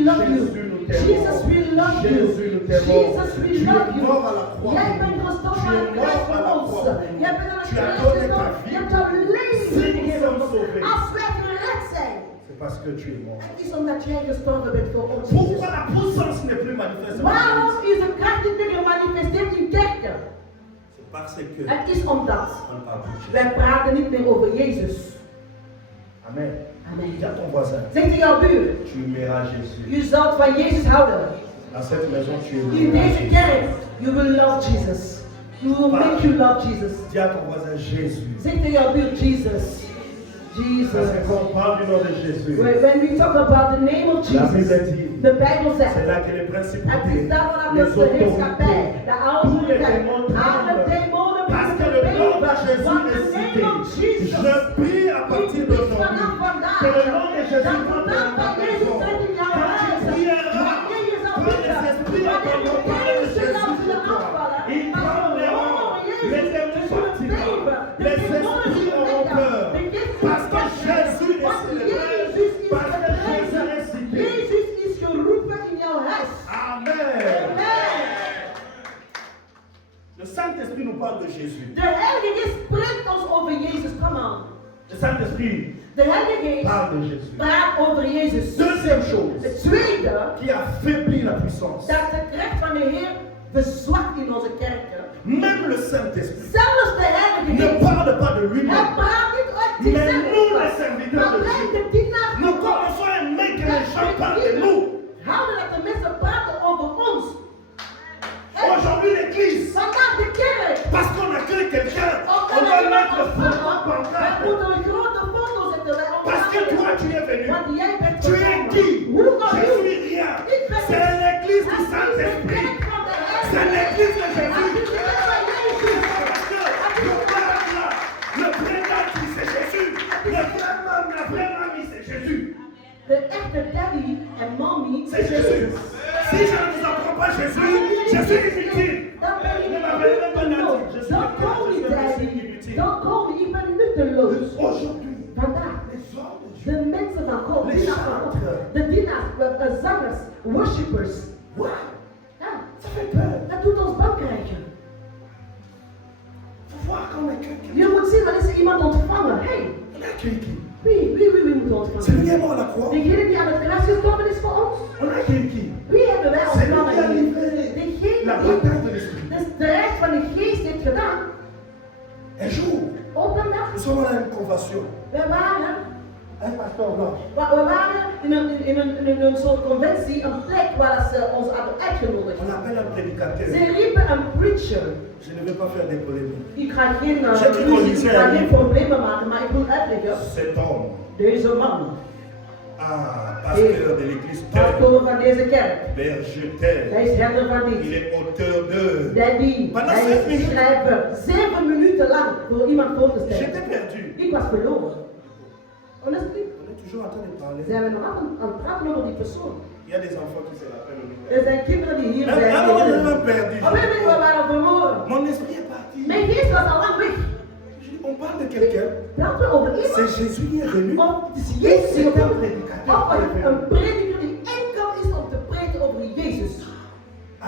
we love you. Jésus, nous t'aimons. Jésus, nous t'aimons. Jesus, we Tu love es you. mort à la croix. Jij bent gestorven aan het Tu es kruis mort à voor la ons. croix. Jij bent aan het Tu as kruis donné ta gestorven. vie. Je hebt jouw leven Si nous gegeven. sommes sauvés, Als wij gered zijn, c'est parce que tu es mort. het is omdat jij gestorven bent voor ons. Pourquoi la puissance n'est plus manifeste? Waarom is de kracht niet meer gemanifesteerd in kerken? C'est parce que Het is omdat on ne parle plus. wij praten niet meer over Jezus. Amen. Amen. Dis à ton voisin, Zeg tegen jouw buur, tu aimeras Jésus. je zult van Jezus houden. Dans cette maison, tu In aimeras deze Jésus. kerk, you will love Jesus. You will make you love Jesus. Dis à ton voisin Jésus. Zeg tegen jouw buur, Jesus. Parce Jesus. que quand on parle du nom de Jésus, When we talk about the name of la Bible Jesus, dit, the Bible c'est says, là que les het is principautés, daar vanaf les de heerschappij, autorités, de tous les autoriteit, démons alle tremblent. demonen Parce que beginnen le te nom de beven. Jésus Want est the cité. name of Jesus, Je prie à partir vanaf d'aujourd'hui vandaag, que le nom de Jésus dat de entre naam dans ta van Jezus maison. treedt in jouw Quand tu huis. prieras, Wanneer je zal quand bidden, les esprits wanneer entendront de parler de geesten Jésus dan sur zullen toi, afvallen, ils dan zullen trembleront. horen Les Jezus, démons ze zullen partiront. beven, de Les demonen esprits zullen auront weggaan, peur. de geesten Parce que zullen Jésus est want célébré. Jezus is Parce que Jésus est geprezen. cité. Jezus is geroepen in jouw huis. Amen. Amen. Le Saint-Esprit nous parle de Jésus. De Heilige Geest spreekt ons over Jezus. Come on. Le Saint-Esprit De Heilige Geest parle de Jésus. praat over Jezus. Deuxième chose Het tweede, qui affaiblit la puissance. dat de kracht van de Heer verzwakt in onze kerken. Même le Saint-Esprit Zelfs de Heilige ne Geest. parle pas de Hij lui-même. praat niet uit Mais nous, zichzelf. les serviteurs Maar de wij, Dieu, de dienaars nous van God, commençons à aimer que les gens parlent de nous. houden dat de mensen praten over ons. Aujourd'hui, l'Église, Vandaag de kerk. parce qu'on accueille quelqu'un, Omdat on er va iemand mettre ontvangt, photo wij pancarte. moeten een grote foto zetten. Wij Parce que toi, tu es venu. Want jij bent Tu es gekomen. qui? Hoe kom Je je? suis rien. Ik ben C'est l'Église du Het is de Saint-Esprit. kerk van de Heilige C'est l'Église de Het Jésus. is de kerk van Jezus. Parce que le père là, le vrai daddy, c'est Jésus. Le vrai homme, la vraie mamie, c'est Jésus. De echte daddy en mommy C'est Jésus. Si je ne vous apprends pas Jésus, je suis inutile. Dan ben je Ne m'appelez même pas Nathan. nutteloos. Je suis Don't call me je suis daddy. inutile. Don't call me, ik ben nutteloos. Aujourd'hui, Vandaag, les hommes de Dieu, de mensen van God, Les dienaars van God, chantres. de dienaars, zangers, worshippers. ouais, Ja, ça fait peur. dat doet ons bang krijgen. Faut voir qu'on accueille quelqu'un. Je moet zien, wanneer ze iemand ontvangen. Hey, On accueille qui? wie moeten we C'est ontvangen? lui qui est mort à la croix. Degene die aan het kruis gestorven is voor ons? On accueille qui? Wie hebben wij C'est lui qui a ontvangen? livré Degene la die bataille de l'esprit. de strijd van de geest heeft gedaan. Un jour, Op een dag, nous sommes à une convention. we waren Un pasteur blanche. We waren in een soort conventie, een plek waar ze ons hadden uitgenodigd. On appelle un prédicateur. Ze riepen een preacher. Je ne vais pas faire des polémiques. Ik ga geen Zet die ruzie, ik ga conditie geen in. problemen maken, maar ik wil uitleggen. Cet homme, Deze man, pasteur de l'église Terre, pastoor van deze kerk, berger Terre, hij is herder van il dit. est auteur de. Daddy, Pendant hij 7 is minuten. schrijver. 7 minuten lang voor iemand voor te J'étais stellen. perdu. Ik was verloren. Honestly, On est toujours en train de parler. zijn we nog aan het praten over die persoon. Il y a des enfants qui se rappellent au Er Niger. zijn kinderen die hier Ah, zijn. ah, on est même perdu. Oh, we waren verloren. Mon esprit est parti. Mijn geest was al lang weg. On parle de quelqu'un. Praten we over C'est iemand? Jésus qui est venu. Of het is Jezus die C'est un komt. prédicateur. Of een prediker die enkel is om te preken over Jezus.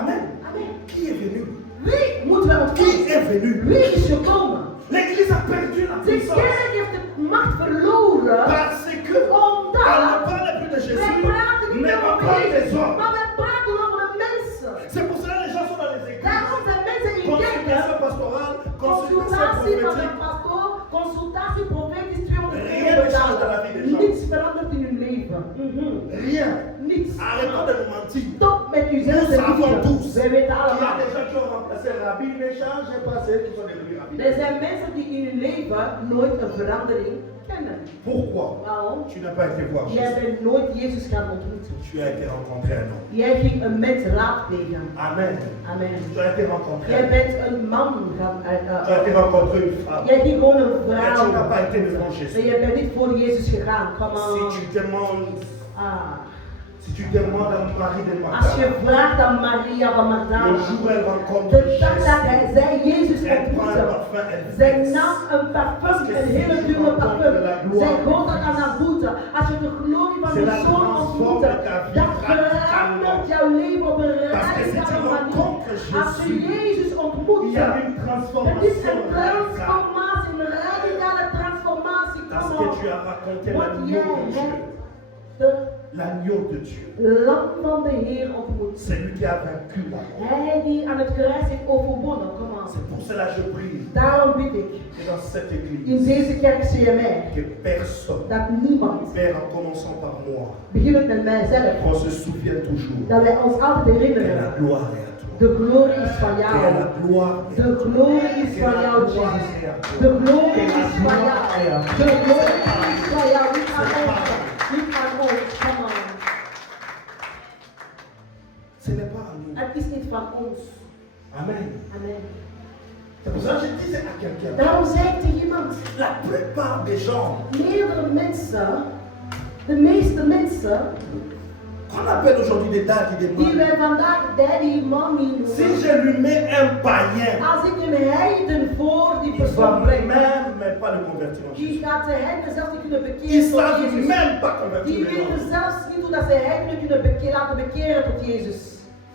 Amen. Amen. Qui est venu? Wie moeten wij Qui ontvangen? est venu? Wie is gekomen? L'église a perdu la De puissance. kerk heeft de macht verloren. Parce que on Omdat ne parle plus de wij Jésus, praten niet mais meer on over parle des Jezus, hommes. maar wij praten over de mensen. C'est pour cela que les gens sont dans les églises. Daarom zijn mensen in Consultation kerken. pastorale, consultation Consultatie van een prophétique. pastoor, consultatie profetisch 200 Rien euro ne change dans la vie des gens. Niets verandert in hun leven. Rien. Niets. Arrêtons de nous mentir. Stop met uzelf Nous te savons liegen. tous. Wij weten Il y a allemaal. des gens qui ont remplacé Rabbi, ne changez pas ceux qui sont devenus rabbis. Er zijn mensen die in hun leven nooit een verandering kennen. Pourquoi? Waarom? Tu n'as pas été voir Jij Jésus. bent nooit Jezus gaan ontmoeten. Tu as été rencontré un homme. Jij ging een mens raadplegen. Amen. Amen. Tu as été rencontré Jij un homme. bent een man gaan Tu as été rencontré une femme. Jij ging gewoon een Mais vrouw. tu n'as pas été devant Maar Jésus. jij bent niet voor Jezus gegaan. Come Si on. tu demandes, Ah. Si tu demandes à Marie de Als je Magdala, vraagt aan Maria van le Magdala, jour où elle rencontre de dag Jésus, dat zij Jezus elle prend un ontmoette, parfum, elle zij verse. nam een parfum, een hele dure parfum. Zij goot dat aan haar voeten. Als je de glorie van de Zoon ontmoet, dat verandert jouw leven op een radicale manier. Als je Jezus ontmoet, Il y a une het is transformation een radicale. transformatie, een radicale transformatie. Parce Kom que op. tu as raconté Want l'agneau jij de Dieu. hebt de L'agneau de Dieu. Lam van de Heer ontmoet. C'est lui qui a vaincu la mort. Hij die aan het kruis heeft overwonnen. Kom aan. C'est pour cela que je prie Daarom bid ik que dans cette in église, deze kerk CMR que personne, dat niemand, Père, en commençant par moi, beginnend met mijzelf, qu'on se souvienne toujours dat wij ons altijd que la herinneren. gloire est à toi. De glorie is van Que jou. la gloire est à De toi. glorie is van jou, Jesus. De glorie is van jou. De glorie is van jou. Niet aan ons. Niet aan ons. Kom aan. Ce n'est pas à nous. Het is niet van ons. Amen. Amen. C'est pour ça que je disais à quelqu'un, Daarom zei ik tegen iemand, la plupart des gens meerdere mensen, de meeste mensen, qu'on appelle aujourd'hui des daddy, des die mamies, wij vandaag daddy, mommy si noemen, je lui mets un païen, als ik een heiden voor die il va persoon breng, même pas le convertir en die Jésus. gaat de heiden zelfs niet kunnen Ils bekeren tot savent Jezus. même pas convertir Die les gens. weten zelfs niet hoe dat ze heidenen kunnen laten bekeren tot Jezus.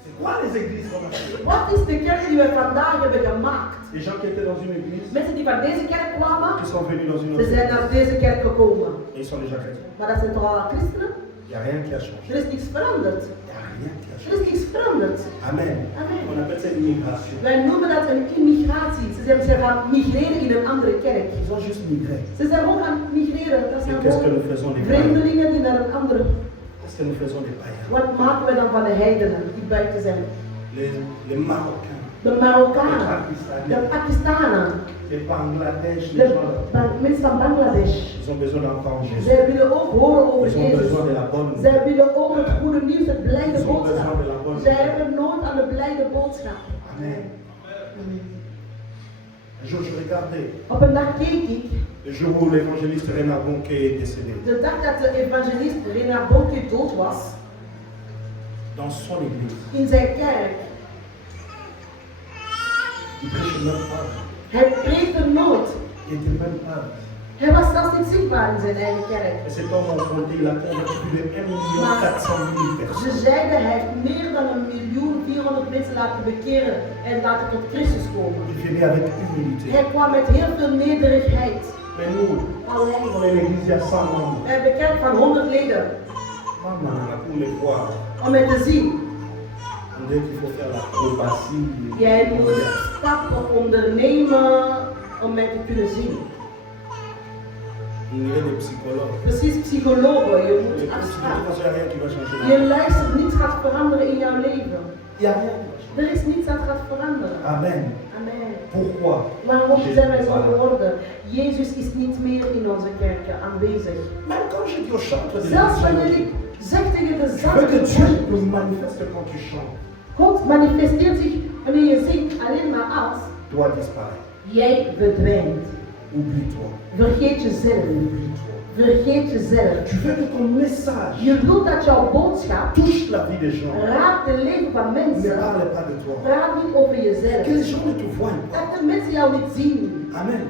C'est quoi les églises qu'on a fait? Wat is de kerk die we vandaag hebben gemaakt? Les gens qui étaient dans une église, Mensen die van deze kerk kwamen, qui sont venus dans une ze autre zijn église, naar deze kerk gekomen. et ils sont déjà chrétiens. Maar dat zijn toch al christenen? Il n'y a rien qui a changé. Er is niks veranderd. Il n'y a rien qui a Er changé. is niks veranderd. Amen. Amen. On appelle ça une migration. Wij noemen dat een immigratie. Ze gaan migreren in een andere kerk. Ils ont juste migré. Ze zijn ook gaan migreren. Dat Et zijn qu'est-ce que nous gewoon faisons des païens? vreemdelingen die naar een andere. Qu'est-ce que nous faisons des païens? Wat maken we dan van de heidenen die buiten zijn? Les Marocains, De les Marokkanen, de Pakistanais, Pakistanen, les Bangladesh, de les gens là. mensen van Bangladesh. Ils ont besoin d'entendre Jésus. Zij willen ook horen over Ils ont Jezus. besoin de la bonne nouvelle. Zij willen ook het goede nieuws, het blijde Ils ont boodschap. besoin de la bonne Zij nouvelle. hebben nood aan de blijde boodschap. Amen. Un jour, je regardais, Op een dag keek ik, le jour où l'évangéliste Renard Bonquet est décédé, de dag dat de evangelist Renard Bonke dood was, dans son église. in zijn kerk. Il prêchait même pas. Hij preekte nooit. Il était même pas. Hij was zelfs niet zichtbaar in zijn eigen kerk. Et cet homme en compté, il a converti plus de 1 400 000 Ze personnes. zeiden hij heeft meer dan 1.400.000 mensen laten bekeren en laten tot Christus komen. Il venait avec humilité. Hij kwam met heel veel nederigheid. Mais nous, Alleen. on est l'église, il y a 100 membres. We hebben een kerk van 100 leden. Maman, on a pour les voir. Om het te zien. On dirait qu'il faut faire l'acrobatie. Jij moet stappen ondernemen om mij te kunnen zien. On dirait des psychologues. Precies psychologen, je Les moet psychologues, afspraken. il n'y a rien qui va changer. Je luistert, niets gaat veranderen in jouw leven. Il n'y a rien qui va changer. Er is niets dat gaat veranderen. Amen. Amen. Pourquoi? Waarom Jésus zijn wij est zo pas là. geworden? Jezus is niet meer in onze kerken aanwezig. Même quand je dis au chantre de Zelfs wanneer l'église, ik zeg tegen de je veux que Dieu zanger, te manifeste quand tu chantes. God manifesteert zich wanneer je zingt alleen maar als Toi disparaît. jij verdwijnt. Oublie-toi. Vergeet jezelf. Oublie-toi. Vergeet jezelf. Tu veux que ton message Je wilt dat jouw boodschap touche la vie des gens. raakt de leven van Ne mensen. parle pas de toi. Praat niet over Que jezelf. les gens ne te voient pas. Dat de mensen jou niet zien. Amen.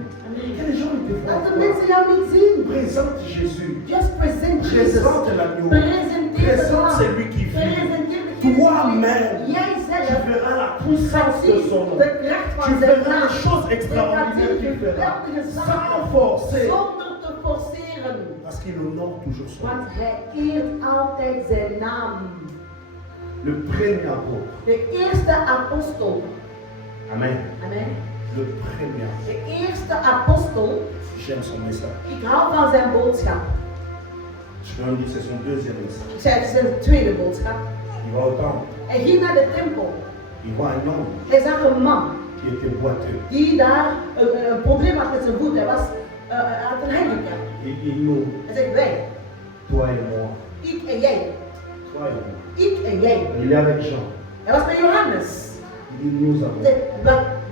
Que les gens ne te voient Dat de pas. mensen jou niet zien. Présente Jésus. Just present Jesus. Présente l'agneau. Presenteer de Présente lam. celui qui vit. Presenteer de Toi-même. Jij Tu zelf verras la gaat puissance de zien son nom. de kracht Tu van zijn verras naam. les choses Je gaat extraordinaires zien qu'il fera. geweldige Sans zaken forcer. zonder te forceren. Parce qu'il honore toujours son nom. Want hij eert altijd zijn naam. Le premier apôtre. De eerste apostel. Amen. Amen. Le premier apôtre. De eerste apostel. J'aime son message. Ik hou van zijn boodschap. Je peux même dire que c'est son deuxième message. Ik zei het is zijn tweede boodschap. Il va au temple. Hij ging naar de tempel. Il voit un homme Hij zag een man qui était boiteux. die daar een probleem had met zijn voet. Hij had een handicap. Et nous, Hij zegt wij, toi et moi. ik en jij, Toi et moi. ik en jij. Il est avec Jean. Hij was met Johannes. Il dit nous avons Hij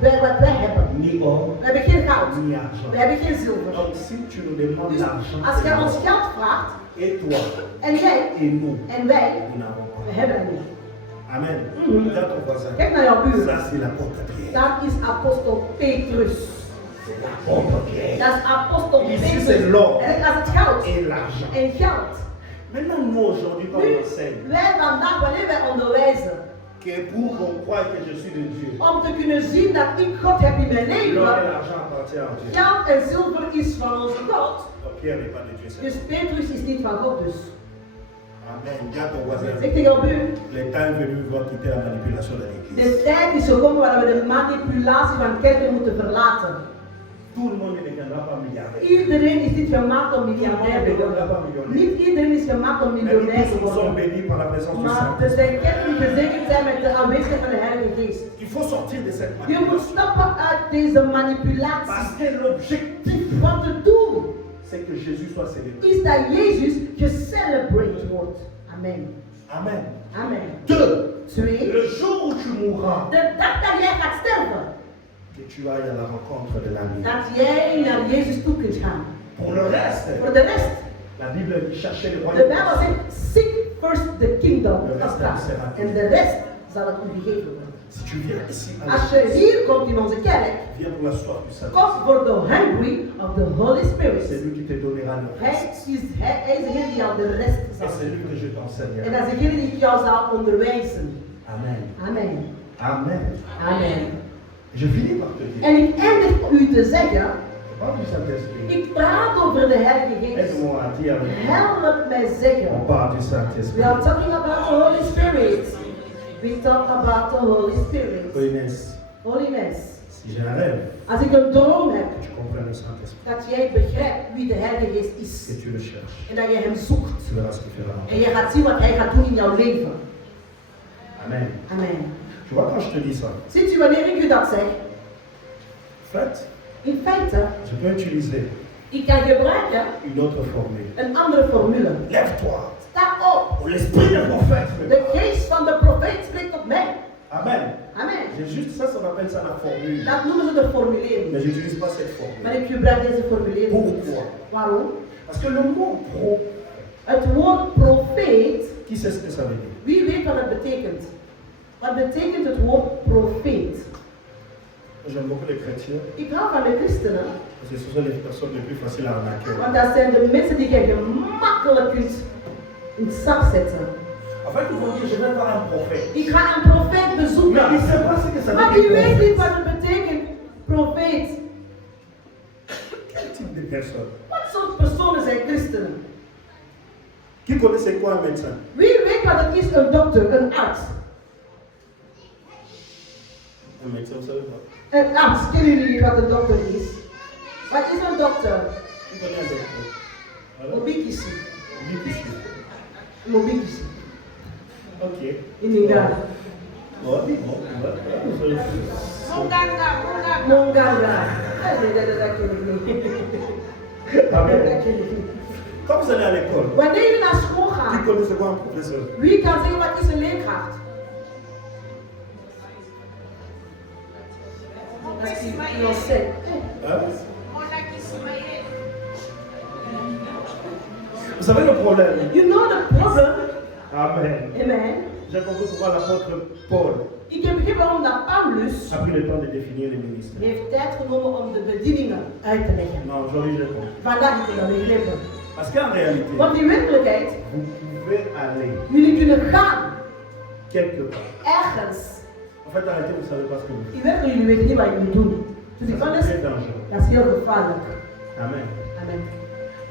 zegt, wat wij hebben. ni or, We hebben geen goud. ni We argent. hebben geen zilver. Donc si tu nous demandes Dus l'argent, als je ons geld vraagt, Et toi. En jij. Et nous. En wij. Nous n'avons We pas. hebben het niet. Amen. Mhm. Regarde ton voisin. Kijk naar jouw buur. Ça, c'est l'apôtre Pierre. Dat is apostel Petrus. C'est l'apôtre Pierre. Dat is apostel Ici, Petrus. c'est l'or. En dat is het goud. Et l'argent. En geld. Maintenant, nous, aujourd'hui, quand Nu, on enseigne, wij vandaag, wanneer wij onderwijzen, que pour qu'on croie que je suis de Dieu, om te kunnen zien dat ik God heb in mijn l'or et leven, l'argent appartiennent à Dieu. geld en zilver is van onze God. Donc, Pierre n'est pas de Dieu. Dus Petrus is niet van God dus. Amen. Regarde ton voisin. Zeg tegen jouw buur, Le temps est venu, voir quitter la manipulation de l'église. de tijd is gekomen waar we de manipulatie van kerken moeten verlaten. Tout le monde ne deviendra pas milliardaire. Iedereen is niet gemaakt om miljardair te worden. Niet iedereen is gemaakt om Mais miljonair nous te tous nous sommes worden. bénis par la présence du Maar Saint. er zijn kerken die gezegend zijn met de aanwezigheid van de Heilige Geest. Il faut sortir de cette Je moet manipulation. stappen uit deze manipulatie. Parce que l'objectif, Want het doel c'est que Jésus soit célébré. is dat Jezus gecelebreerd wordt. Amen. Amen. Amen. 2. 2. Le jour où tu mourras, De dag dat jij gaat sterven, que tu ailles à la rencontre de l'ami. dat jij naar Jezus toe kunt gaan. Pour le reste, Voor de rest, la Bible dit cherchez le de royaume. Bijbel zegt, seek first the kingdom De rest of God. sera En de rest zal het u gegeven worden. Si tu viens ici, Als je hier komt in onze kerk, viens pour la soif du salut. kom voor de hungry of the Holy C'est Spirit. lui qui te donnera le Hij reste. is degene die jou de rest Et zal c'est lui geven. que je En t'enseignerai. dat is degene die jou zal onderwijzen. Amen. Amen. Amen. Amen. Je finis par te dire. En ik eindig u te zeggen, Je parle du Saint-Esprit. ik praat over de Heilige Geest. Aide-moi à dire avec moi. Help mij zeggen. On parle du We Saint-Esprit. are talking about the Holy Spirit. We talk about the Holy Spirit. Holiness. Holiness. Si j'ai un rêve, Als ik een droom heb, tu comprends le Saint-Esprit. dat jij begrijpt wie de Heilige Geest is. Que tu le cherches. En dat je hem zoekt. Tu verras ce qu'il fera. En je gaat zien wat hij gaat doen in jouw leven. Amen. Amen. Tu vois, quand je te dis ça, Ziet u wanneer ik u dat zeg? en fait, In feite, je peux utiliser ik kan gebruiken une autre formule. een andere formule. Lève-toi. Sta op. Oh, l'esprit du prophète. De geest van de profeet spreekt tot mij. Amen. Amen. J'ai juste ça, on appelle ça la formule. Dat noemen ze de formulering. Mais je n'utilise pas cette Maar formule. ik gebruik deze formulering. Pourquoi? Waarom? Parce que le mot pro, Het woord profeet, qui sait ce que ça veut dire? wie weet wat het betekent? Wat betekent het woord profeet? J'aime beaucoup les chrétiens, Ik hou van de christenen, parce que ce sont les personnes les plus faciles à arnaquer. want dat zijn de mensen die je gemakkelijk kunt in het sap zetten. En fait, ils vont dire, je vais voir un prophète. Ik ga een profeet bezoeken. Mais ils ne savent pas ce que ça Maar veut die dire. weet niet prophète. wat het betekent, profeet. Quel type de personne? Wat soort personen zijn christenen? Qui connaît c'est quoi un médecin? Wie weet wat het is, een dokter, een arts? Un médecin, vous savez pas? Een arts, kennen jullie niet wat een dokter is? Wat is een dokter? Qui connaît un docteur? Voilà. Mobikisi. Dit ici. Mobikisi. Ok. In Uganda. Bon. Monganga. Dat ken ik niet. Amen. Dat ken ik niet. Quand vous allez à l'école, Wanneer je naar school qui gaat, connaît c'est quoi un professeur? wie kan zeggen wat is een leerkracht? Dat is die ons zegt. Hein? Vous savez le problème? You know the problem? Amen. Amen. J'ai compris pourquoi l'apôtre Paul Ik heb begrepen waarom dat Paulus a pris le temps de définir les ministères. heeft tijd genomen om de bedieningen uit te leggen. Non, aujourd'hui j'ai compris. Vandaag heb ik dat begrepen. Parce qu'en réalité, Want in werkelijkheid, vous pouvez aller jullie kunnen gaan quelque part. ergens. En fait, en réalité, vous ne savez pas ce que vous faites. In werkelijk, jullie weten niet wat je moet doen. Dus ik C'est anders, très dangereux. dat is heel gevaarlijk. Amen. Amen.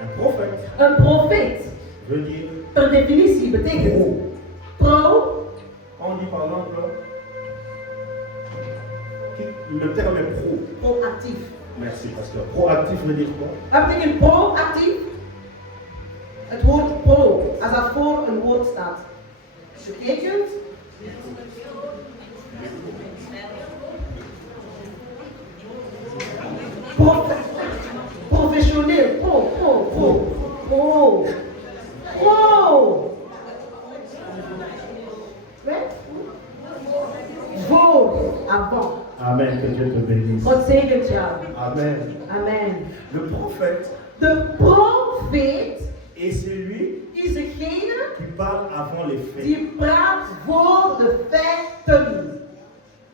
Un prophète Een profeet, veut dire per definitie, betekent pro. quand on dit par exemple, le terme est pro. Proactief. Merci, pasteur. Proactif veut dire quoi? Wat betekent proactief? Het woord pro, als dat voor een woord staat, betekent professioneel. Voor, avant. Amen, que Dieu te bénisse. God zegent jou. Amen. Amen. Le prophète De profeet est celui parle avant les faits. Die praat voor de feiten.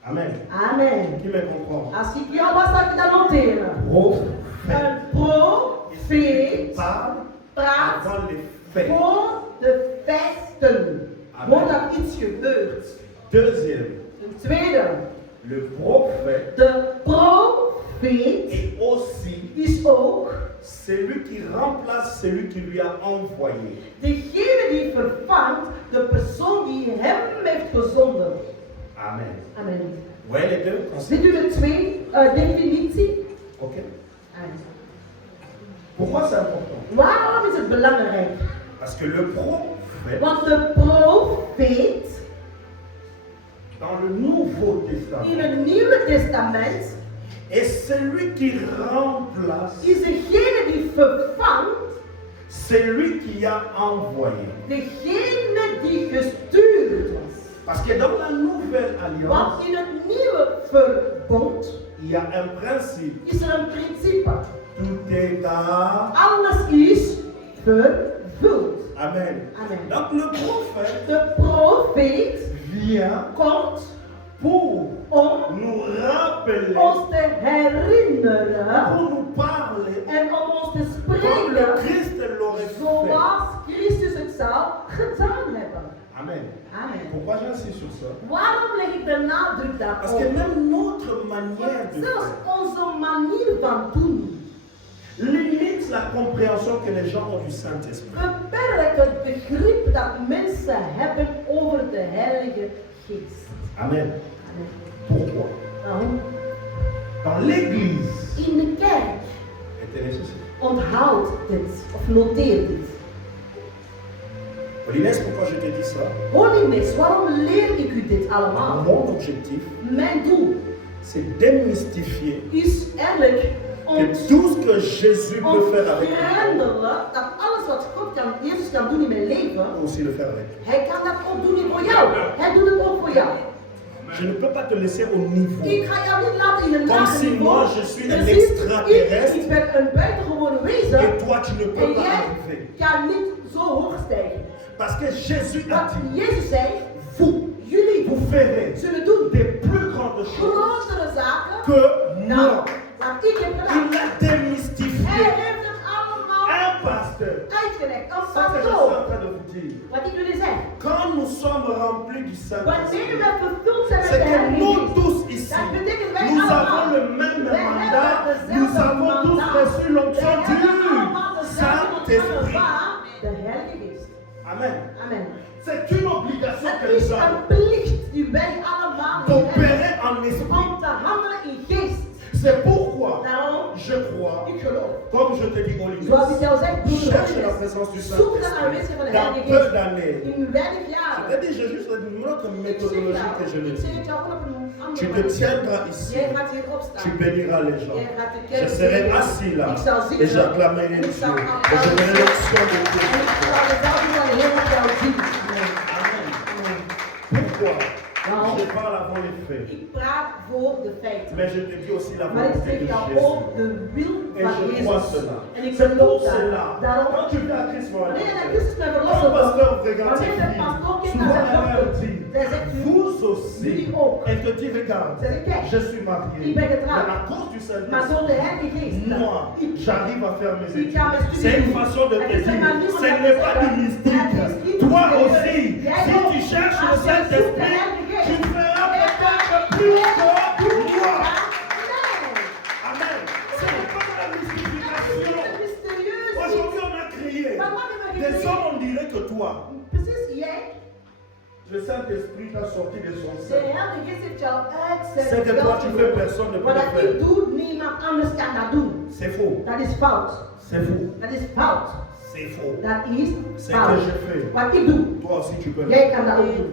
Amen. Amen. Qui me comprend? Als ik jou was, zou ik dat noteren. Prophète. Een profeet Parle praat avant les faits. voor de feiten. Amen. Voordat iets gebeurt. Deuxième, Een tweede. le prophète De profeet est aussi is ook celui qui remplace celui qui lui a envoyé. degene die vervangt de persoon die hem heeft gezonden. Amen. Amen. Vous voyez les deux concepts? Ziet u de twee definitie? Ok. Amen. Pourquoi c'est important? Waarom is het belangrijk? Parce que le prophète, Want de profeet dans le Nouveau Testament, in het Nieuwe Testament est celui qui remplace is degene die vervangt celui qui a envoyé. degene die gestuurd was. Parce que dans la Nouvelle Alliance, Want in het nieuwe verbond il y a un principe. is er een principe. Tout est à... Alles is vervuld. Amen. Amen. Donc le prophète De profeet vient komt pour om nous rappeler, ons te herinneren pour nous parler en om ons te comme le spreken Christ l'aurait fait. zoals Christus het zou gedaan hebben. Amen. Amen. Pourquoi j'insiste sur ça? Waarom leg ik de nadruk Parce que daarop? même notre manière de Zelfs faire onze manier van doen limite la compréhension que les gens ont du Saint-Esprit. beperkt het begrip dat mensen hebben over de Heilige Geest. Amen. Amen. Pourquoi? Waarom? Dans l'Église, In de kerk était nécessaire. onthoud dit of noteer dit. Paulines, pourquoi je te dis ça? Holiness, waarom leer ik u dit allemaal? Mon objectif, Mijn doel c'est démystifier is eigenlijk que tout ce que Jésus peut faire avec nous, ontgrendelen dat alles wat God kan, Jezus kan doen in mijn leven, peut aussi le faire avec toi. Hij kan dat ook doen voor jou. Hij doet het ook voor jou. Je ne peux pas te laisser au niveau. Ik ga jou niet laten in een Comme lager si niveau. moi je suis un Je ziet, extraterrestre ik ben een buitengewoon wezen et toi tu ne en peux pas jij arriver. kan niet zo hoog stijgen. Parce que Jésus a Want dit, Jezus zei, vous, jullie vous ferez zullen doen des plus grandes choses grotere zaken que dan moi. wat ik heb gedaan. Il a Hij démystifié. heeft het allemaal Un pasteur. uitgelegd. Een Ça que je suis pastoor. en train de vous dire. Wat ik jullie zeg. Quand nous sommes remplis du Saint-Esprit, Wanneer we vervuld zijn met c'est de que Heilige nous Geest, tous ici, dat betekent wij nous allemaal. avons le même Wij mandat, hebben nous dezelfde avons tous mandaat. reçu l'onction Wij hebben allemaal du dezelfde ontvangen Saint-Esprit. van de Heilige Geest. Amen. Amen. C'est une obligation que Het is nous een avons plicht die wij allemaal hebben d'opérer en esprit. om te handelen in geest. C'est pourquoi Daarom, je crois, ik geloof. comme je te dis, Zoals ik Olivier, jou zeg, broeder cherche la Holiness, présence du zoek de Saint-Esprit. aanwezigheid van de Dans Heilige peu Geest. d'années, In weinig jaren. c'est-à-dire, j'ai juste une autre Ik zeg méthodologie que je jou, le ik dis. zeg het jou gewoon op een Tu andere te manier. tiendras ici, Jij gaat hier opstaan. tu béniras les gens. Jij gaat de Je kerk serai zegenen. assis là Ik zal et zitten. j'acclamerai En ik Dieu. zal Et je applaudisseren. verrai l'onction de Dieu. En ik zal de zalving van de Heer op jou zien. Amen. Amen. Amen. Pourquoi? Waarom? Je parle avant les faits. Ik praat voor de feiten. Mais je te dis aussi la Maar ik volonté zeg de jou Jésus. ook de wil Et van je crois Jezus. cela. En ik C'est pour geloof cela. dat. Daarom, Quand tu viens à Christ, moi, wanneer je naar Christus mijn quand verlosser le pasteur komt, regarde wanneer ses de pastoor filles, kijkt naar souvent zijn elle leur dochter, dit, zij zegt u, vous aussi, jullie ook. elle te dit, regarde, Zeg ik, kijk, je suis marié. ik ben getrouwd. Mais à cause du maar Saint-Esprit, door de Heilige Geest, moi, j'arrive à faire mes ik études. ga mijn studie C'est une doen. façon de te Het is een dire, manier om ce te n'est pas zeggen, du mystique. het is niet Toi mysterieus. aussi, Jij si ook. tu cherches le Als je zoekt de Saint-Esprit, Heilige Geest, tu feras jij peut-être gaat plus meer que doen. moi. Nee. Amen. Ce n'est pas de la Het is mystification. niet mysterieus. Aujourd'hui, on a crié. Maar wat hebben we Des gezien? hommes, on dirait que toi, Precies, jij. le Saint-Esprit t'a sorti de son De sein. Heilige Geest heeft jou uit zijn C'est que toi, tu fais, veld personne ne peut Wat le dat faire. ik doe, niemand anders kan dat doen. C'est faux. Dat is fout. C'est faux. Dat is fout. C'est faux. Dat is C'est que fout. je fais. Wat ik doe, Toi aussi, tu peux le jij faire. kan dat ook doen.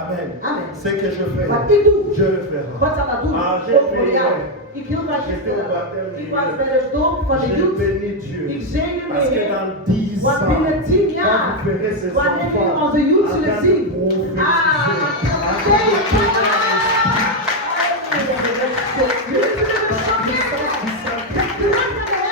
Amen. Amen. C'est que je fais. Wat ik doe, Je le ferai. wat zal dat doen? Ah, j'ai Ook voor prié. jou. Ik hield wat J'étais au gisteren. baptême Ik du was Dieu. bij de doop van de Je Jood. bénis Dieu. Ik zegen Parce de que Heer. dans 10 Want ans, binnen 10 quand jaar, vous verrez ces wanneer jullie enfants onze Jood en zullen train de zien. prophétiser, Ah,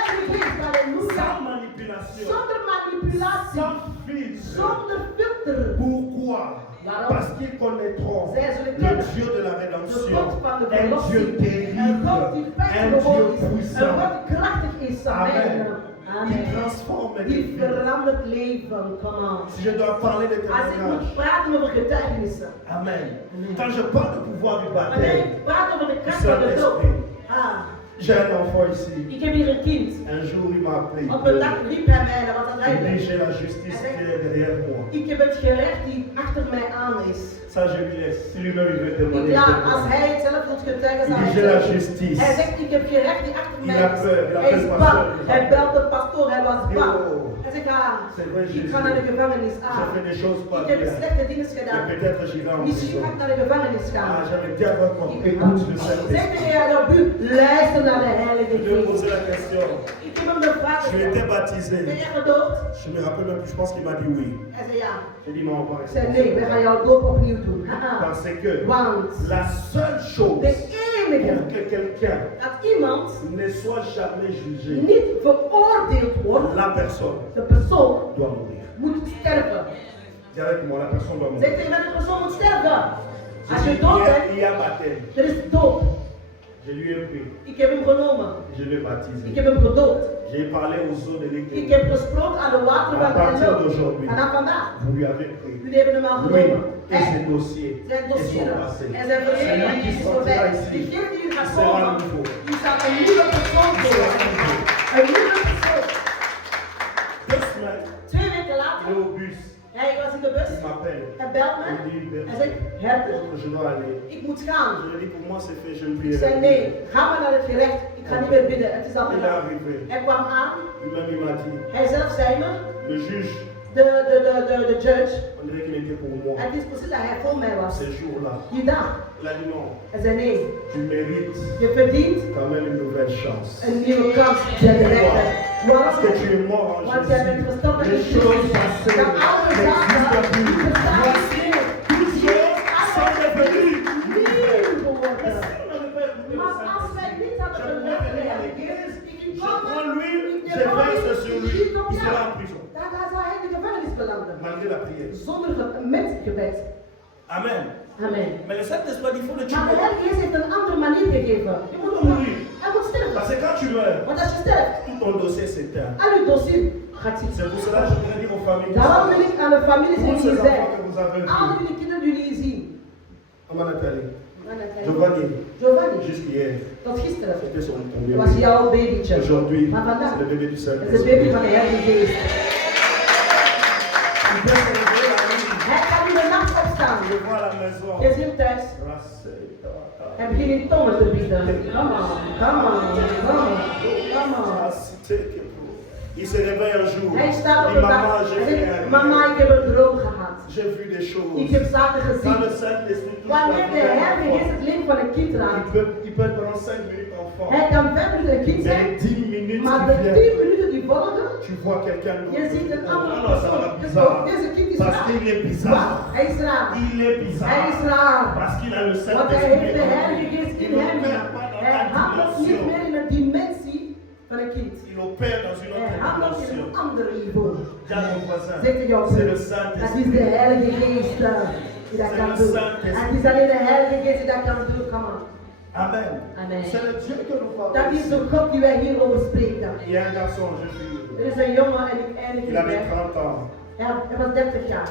sans manipulation, Zonder manipulatie, sans filtre, zonder filter. achter. Pourquoi? Waarom? Parce qu'ils connaîtront Zij zullen le kennen Dieu de la de rédemption, God van de un Dieu verlossing. terrible, Een God die un pijnlijk Dieu geworden is. Een puissant. God die krachtig is. Amen. Amen. Il Amen. transforme les Die vies. verandert leven. Come on. Si je dois parler de Als ik moet témoignage, praten over getuigenissen. Amen. Amen. Quand je parle du pouvoir du Wanneer baptême, ik praat over de kracht du van de doop. Saint-Esprit, j'ai un enfant ici. Ik heb hier een kind. Un jour, il m'a appelé. Op een dag riep hij mij, dat was aan Il dit, het j'ai la justice qui est derrière moi. Ik heb het gerecht die achter mij aan is. Ça, je lui laisse. Si lui-même il veut témoigner, Ik il laat, peut als témoigner. hij het zelf wil getuigen, Il zal dit, hij j'ai la zeggen. justice. Hij zegt, ik heb gerecht die achter mij Il a is. peur, il Hij appelle is le bang. pasteur. Hij belt de pastoor, hij was bang. Oh. Hij zegt, C'est vrai, ik Jésus. ga naar de gevangenis. J'ai fait des choses pas Ik heb bien. slechte dingen Et gedaan. peut-être j'irai en Misschien prison. ga ik naar de gevangenis gaan. J'avais dit à votre corps, Ik écoute le zeg Saint-Esprit. tegen jou, buurt, luister naar de Heilige Je lui ai posé Geest. la question. Ik heb hem de vraag Tu étais gesteld. baptisé. Ben je gedoopt? Je me rappelle même plus, je pense qu'il m'a dit oui. Hij zei ja. J'ai dit non, on va Ik rester zei nee, we gaan jouw doop opnieuw doen. Parce que Want la seule chose de enige pour que quelqu'un dat iemand ne soit jamais jugé, niet veroordeeld wordt, la personne de persoon doit mourir. moet sterven. Dis avec moi, la personne doit Zeg mourir. tegen mij, de persoon moet sterven. Als J'ai je dit, dood il bent, y a baptême. er is dood. Je lui ai pris, Ik heb hem genomen. je l'ai Ik baptisé. heb hem gedoopt. J'ai parlé aux eaux de Ik l'église. heb gesproken aan de wateren À van de partir lucht. d'aujourd'hui, En dan vandaag. vous lui avez pris. Jullie hebben hem al Lui genomen. et ses dossiers Zijn qui dossieren sont passés. en zijn C'est verleden lui qui is sortira voorbij. ici. Diegene die hier gaat Il sera komen, nouveau. die zal een nieuwe persoon worden. Een nieuwe persoon. 2 semaines, 2 weken il est later, au bus. hij was in de bus. Il m'appelle. Hij belt me. Il dit, Hij zegt, herder, je dois aller. ik moet gaan. Je lui ai dit, pour moi c'est fait, je ne Ik plierai zei, plus. nee, ga maar naar het gerecht. Ik ga niet meer bidden. Het is al Il est gedaan. arrivé. Hij kwam aan. Lui-même il m'a dit, Hij zelf zei me, le juge, de judge. on dirait qu'il était pour moi. Het is precies dat hij voor mij was. Ces jours-là, Die dag. il a dit non, Hij zei, nee, tu mérites je verdient quand même une nouvelle chance. een nieuwe kans. Je rechter. Parce que tu es mort en Want jij bent Jésus. gestorven in Les choses Jezus. passées De oude zaken, n'existent die plus. bestaan Voici, niet meer. toutes choses sont devenues. Nieuw geworden. On n'avait pas écouté le Maar als Saint-Esprit. wij niet hadden gewerkt in de Heilige Geest, ik ging Je komen, prends lui, ik je neem verse hem, sur ik lui, schiet op il sera jou. en prison. Dan zal hij in de gevangenis belanden. Malgré la prière. Zonder met gebed. Amen. Amen. Mais le Saint-Esprit dit, il faut le Maar de tuer. Heilige Geest heeft een andere manier gegeven. Je moet mourir. hij moet sterven. Parce que quand tu meurs, Want als je sterft, tout ton dossier s'éteint. al uw dossier gaat zitten. C'est pour cela que je voudrais dire aux familles. Daarom wil ik aan de families Tous die ces hier zijn. enfants que vous avez Al vus. jullie kinderen die jullie zien. Maman Nathalie, Giovanni, Giovanni, jusqu'hier, tot gisteren c'était son was premier. jouw babytje. Aujourd'hui, Maar vandaag c'est le bébé du is het baby Saint-Esprit. van de Heilige Geest. Hij kan in de nacht opstaan. Je vois à la maison. Je ziet hem thuis. Hij begint in tongen te bieden. Come on, come on, come on, come on. Il se réveille un jour. Hij staat Il op dit, een dag. maman, j'ai Hij fait zegt, un mama, rêve. ik heb een droom gehad. J'ai vu des Ik choses. heb zaken Quand gezien. le Saint-Esprit touche Wanneer de la vie Heilige d'un Geest enfant, het leven van een kind raakt, il peut être pendant 5 minutes enfant. hij kan 5 minuten een kind Mais zijn, les 10 minutes maar qui de viennent, 10 minuten die volgen, tu vois quelqu'un d'autre. je ziet een andere Oh, non, ça va persoon. Dus bizarre. deze kind is Parce raar. qu'il est bizarre. Wauw, hij is raar. Il est bizarre. Hij is raar. Parce qu'il a le Want hij Saint-Esprit. heeft de Heilige Geest Il in hem. n'opère pas dans Hij ta handelt niet dimension. meer in een dimensie van een kind. Il opère dans une Hij autre handelt in dimension. een ander niveau. Dis à ton voisin, Zeg tegen jou, c'est le dat is Saint-Esprit. de Heilige Geest die dat kan doen. Het is alleen de Heilige Geest die dat kan doen. Come on. Amen. Amen. C'est le Dieu que nous Dat parlons. is de God die wij hier over spreken. Il y a un garçon, je suis. Er is een jongen en ik eindig Il avait hierbij. 30 ans. Hij was 30 jaar.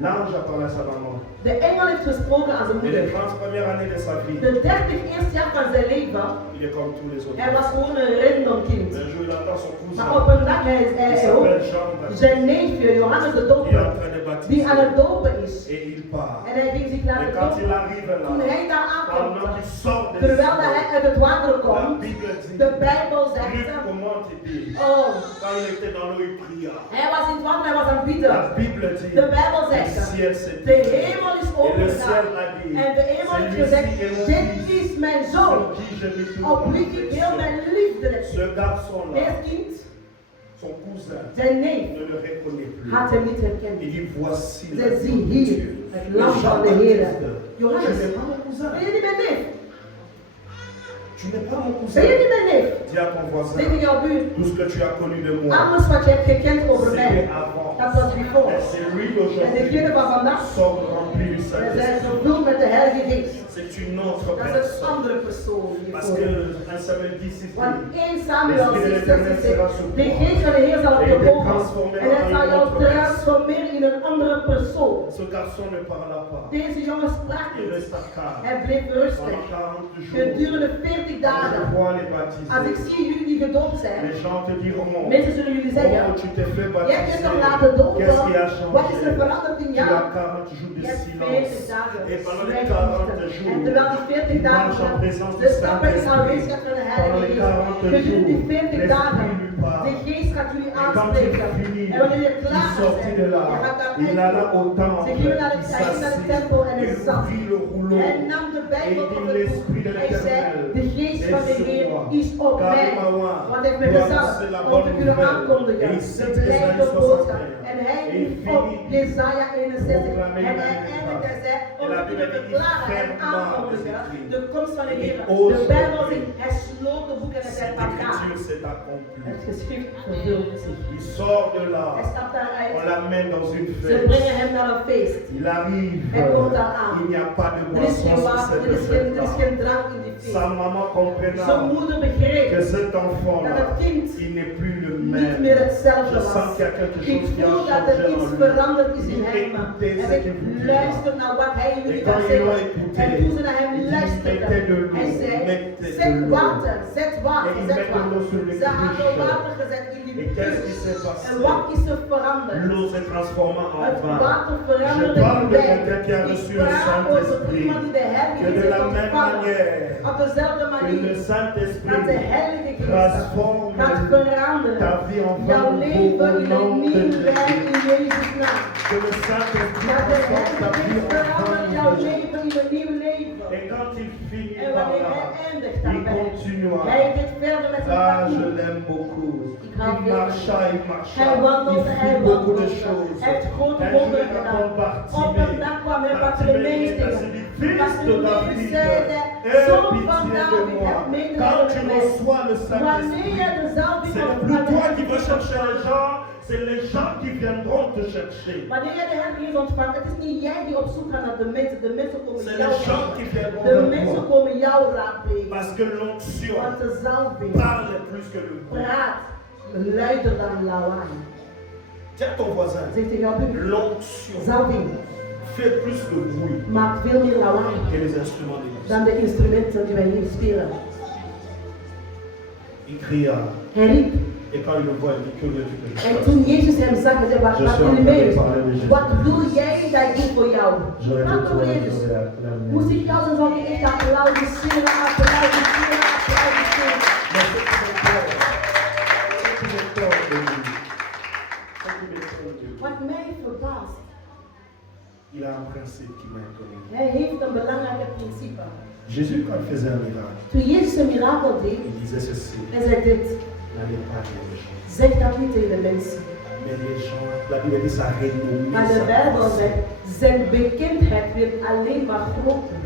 L'ange a parlé à sa maman. De engel heeft gesproken aan zijn Et les moeder. 30 premières années de sa vie, De 30 eerste jaar van zijn leven, il est comme tous les autres. hij was gewoon een random kind. Un jour, il entend son cousin. Maar op een dag hij Il hoort s'appelle Jean-Baptiste. zijn neefje Johannes de Il est en Doper, train de die aan baptiser. het dopen is. Et il part. En hij ging zich Et laten quand il dopen. arrive Toen là, hij daar pendant aankomt, qu'il sort des terwijl hij uit het water la komt, Bible dit, de Bijbel zegt, Luc comment il dit, oh, quand il était dans l'eau, il pria. hij was in het water, hij was aan het La bieden. Bible dit, De Bijbel le zegt, ciel s'est de ouvert. hemel is Et le opengegaan. ciel a dit, En de hemel heeft celui-ci gezegd, est mon dit fils, is mijn zoon, sur qui je mets tout op mon wie ik heel affection. mijn liefde heb. Ce garçon-là, Dit kind, son cousin, zijn neef, ne le reconnaît plus. had hem niet herkend. Il dit, voici Zij la zie vie de hier Dieu. het Le lam van de Heer. Jean-Baptiste, Johannes, je n'ai pas mon cousin. ben je niet mijn neef? Tu n'es pas mon Ben cousin. je niet mijn neef? Dis à ton voisin, Zeg tegen jouw buur. tout ce que tu as connu de moi, Alles wat je hebt gekend over c'était mij, avant. dat was before. Et c'est lui En d'aujourd'hui degene van vandaag, sont remplis du we zijn Saint-Esprit. gevuld met de Heilige Geest. C'est une autre Dat is een personne. andere persoon Parce hiervoor. que 1 Samuel 10 ici, Want 1 Samuel l'Esprit de 6 l'Éternel zegt, sera sur de toi. geest van de Heer zal op Et je il te komen. transformera En hij zal en jou une autre transformeren in een andere persoon. Ce garçon ne parla pas. Deze jongen sprak Il niet. resta calme. Hij bleef rustig. Pendant 40 jours, Gedurende 40 je dagen. vois les Als ik baptisés. zie jullie die gedoopt zijn, Les gens te diront, mensen zullen jullie zeggen, oh, tu t'es fait jij hebt je baptiser. toch laten Qu'est-ce qui a dopen? Wat is er changé? veranderd in Tu jou? as 40 jours de Je hebt 40 silence. dagen Et pendant les zwijgen 40 moeten. jours, En terwijl die 40 il dagen marche en présence du de stappen in Saint-Esprit. aanwezigheid van de Pendant Heilige les Geest. 40 Gedurende die jours, 40 l'Esprit dagen, lui parle. de Geest gaat jullie Et quand il aanspreken. finit, En wanneer je il klaar sortit bent, de je là. gaat daar Il alla au uit. temple. Ze gingen naar Il hij ging naar de tempel en hij s'assit. zat. Il ouvrit le rouleau. Hij nam de Bijbel Et il op dit, het l'Esprit boek. de Hij zei, l'Éternel de geest van de est sur Heer moi. is op Car mij. il m'a oint Want hij heeft me pour gezalfd annoncer la om bonne te kunnen nouvelle. aankondigen. Et il De cite blijde Ésaïe boodschap. 61. En hij Et il liep op finit Jesaja 61. proclamer En la hij vérité. eindigt en zei, om Et la te kunnen Bible dit, verklaren en fermement aankondigen les écrits. de komst van de Heer. Et ose De Bijbel zegt, hij sloot de boek en hij zei, Cette papa, écriture s'est accomplie. het geschrift vervult zich. Il sort de Hij là. stapt daaruit. On l'amène dans une Ze fête. brengen hem naar een feest. Il arrive. Hij komt daar aan. Il n'y a pas de Er is boisson geen sur water, er is cette geen fête-là. drank in die feest. Sa maman comprendra Zijn moeder begreep que cet enfant-là, dat het kind il n'est plus le niet même. meer hetzelfde Je was. sens qu'il y a quelque Ik chose qui a voel dat changé er en iets lui. veranderd is in Il hem. écoutait En ce ik qu'il vous dit. luister naar wat hij jullie Et kan quand ils l'ont zeggen. écouté, En toen ze naar hem il dit, luisterden, mettez de l'eau, hij zei, mettez zet de l'eau. water, zet water, Et ils zet mettent de l'eau sur water. les Ze hadden cruches. water gezet in die Et qu'est-ce qui put. s'est passé? En wat is er veranderd? L'eau s'est transformée en Het vin. water Je veranderde parle in de wijn. quelqu'un qui a Ik reçu le praat over Saint-Esprit. iemand die de Heilige Que de Geest la heeft même ontvangen. manière Op dezelfde que le manier dat de Saint-Esprit Heilige Geest transforme gaat veranderen. ta vie en Jouw vin leven au in nom een de nieuw wijn Jésus. in Jezus' naam. Que le Saint-Esprit Dat de transforme ta Heilige vie Geest en verandert vin. jouw leven in een nieuw leven. Et quand il finit En par wanneer là, hij eindigt il daarbij, continua. hij gaat verder met zijn Ah, je parcours. l'aime beaucoup. Ik hou Il veel marcha, van il hem. marcha. Hij wandelde, Il hij fit beaucoup de wandelde. choses. Hij heeft grote Un jour, wonderen il gedaan. rencontre Op een dag kwam hij Bartimeus tegen. Bartimeus zeide, Zoon van David, heb medelijden Quand tu met mij. reçois le Wanneer je Saint-Esprit, de zalving c'est ontvangt, plus toi qui vas chercher les gens, c'est les gens qui viendront te chercher. wanneer je de Heilige Geest ontvangt, het is niet jij die op zoek gaat naar de mensen komen C'est jou les gens qui raadplegen. viendront De vers mensen toi. komen jou raadplegen. Parce que l'onction Want de zalving parle plus que le bruit. praat luider dan lawaai. Tiens ton voisin. Zeg tegen jouw buur, L'onction zalving fait plus de bruit maakt veel meer lawaai que les instruments de musique. dan de instrumenten die wij hier spelen. Il cria. Hij riep. Et quand il le voit, il dit que veux-tu que je En fasse? toen Jezus hem zag, hij zei, Bartimeus, wat wil jij dat ik doe voor jou? Wat doe Jezus? Moest ik jou dan zal ik echt applaudisseren, applaudisseren, applaudisseren. Wat mij verbaast, Il a un principe qui m'a étonné. hij heeft een belangrijk principe. Jésus, quand il faisait un miracle, Toen Jezus een mirakel deed, il disait ceci: hij zei dit, n'allez pas dire les gens. zeg dat niet tegen de mensen. Mais les gens, la Bible dit ça renommé. Maar de Bijbel zegt, zijn bekendheid werd alleen maar groter.